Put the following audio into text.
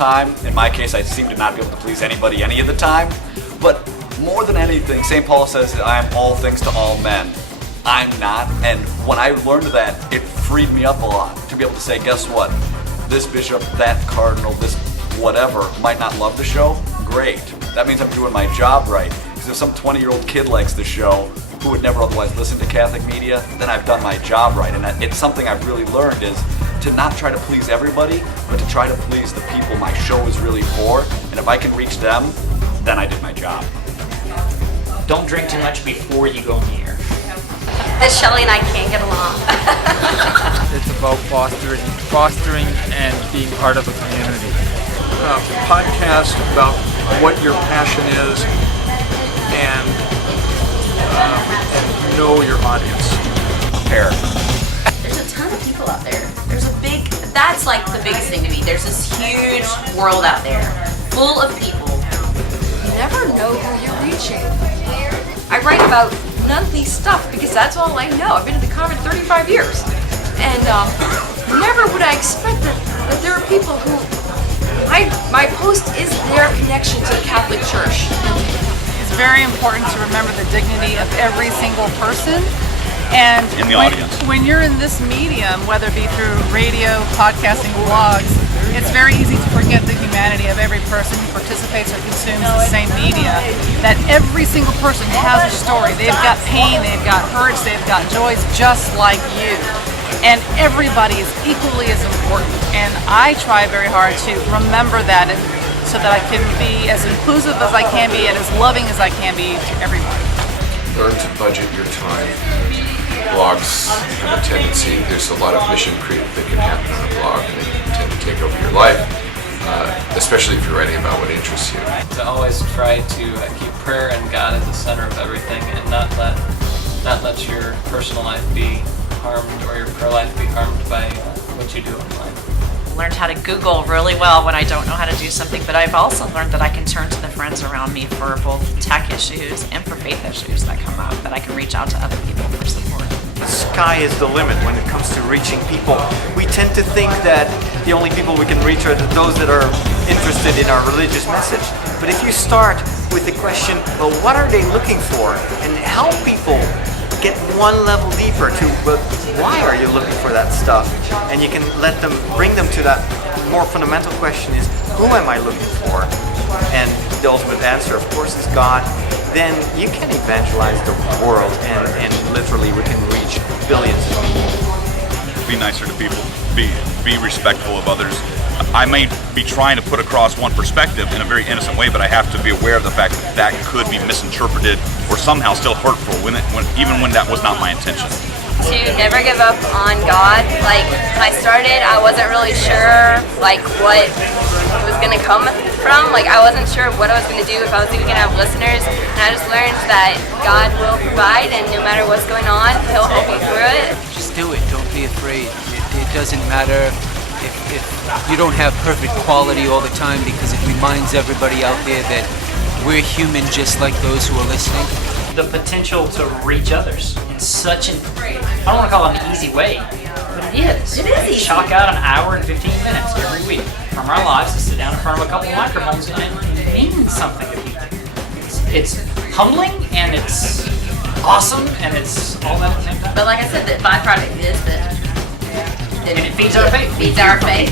time. In my case, I seem to not be able to please anybody any of the time. But more than anything, St. Paul says that I am all things to all men. I'm not, and when I learned that, it freed me up a lot to be able to say, guess what? This bishop, that cardinal, this whatever might not love the show. Great. That means I'm doing my job right. Because if some 20-year-old kid likes the show who would never otherwise listen to Catholic media, then I've done my job right. And it's something I've really learned is to not try to please everybody, but to try to please the people my show is really for. And if I can reach them, then I did my job. Don't drink too much before you go in the air. This Shelly and I can't get along. It's about fostering and being part of a community. Podcast about what your passion is and know your audience. Pair. There's a ton of people out there. That's like the biggest thing to me. There's this huge world out there full of people. You never know who you're reaching. I write about nunly stuff because that's all I know. I've been at the convent 35 years. And never would I expect that there are people who, my post is their connection to the Catholic Church. It's very important to remember the dignity of every single person. And in the audience. When you're in this medium, whether it be through radio, podcasting, blogs, it's very easy to forget the humanity of every person who participates or consumes the same media. That every single person has a story. They've got pain, they've got hurts, they've got joys, just like you. And everybody is equally as important. And I try very hard to remember that, and so that I can be as inclusive as I can be and as loving as I can be to everyone. Learn to budget your time. Blogs have a tendency, there's a lot of mission creep that can happen on a blog, and they can tend to take over your life, especially if you're writing about what interests you. To always try to keep prayer and God at the center of everything, and not let your personal life be harmed or your prayer life be harmed by what you do in life. Learned how to Google really well when I don't know how to do something, but I've also learned that I can turn to the friends around me for both tech issues and for faith issues that come up, that I can reach out to other people for support. The sky is the limit when it comes to reaching people. We tend to think that the only people we can reach are those that are interested in our religious message. But if you start with the question, well, what are they looking for? And help people get one level deeper to, well, why are you looking for that stuff? And you can bring them to that more fundamental question is, who am I looking for? And the ultimate answer, of course, is God. Then you can evangelize the world, and literally we can reach billions of people. Be nicer to people, be respectful of others. I may be trying to put across one perspective in a very innocent way, but I have to be aware of the fact that that could be misinterpreted or somehow still hurtful, even when that was not my intention. To never give up on God. Like, when I started, I wasn't really sure, like, what it was going to come from. Like, I wasn't sure what I was going to do, if I was even going to have listeners. And I just learned that God will provide, and no matter what's going on, He'll help you through it. Just do it. Don't be afraid. It doesn't matter if you don't have perfect quality all the time, because it reminds everybody out there that we're human just like those who are listening. The potential to reach others in such an, I don't want to call it an easy way, but it is. It is easy. Chalk out an hour and 15 minutes every week from our lives to sit down in front of a couple of microphones and it means something to people. It's humbling and it's awesome and it's all that at the same time. But like I said, the byproduct is that and it feeds our faith. Feeds our faith.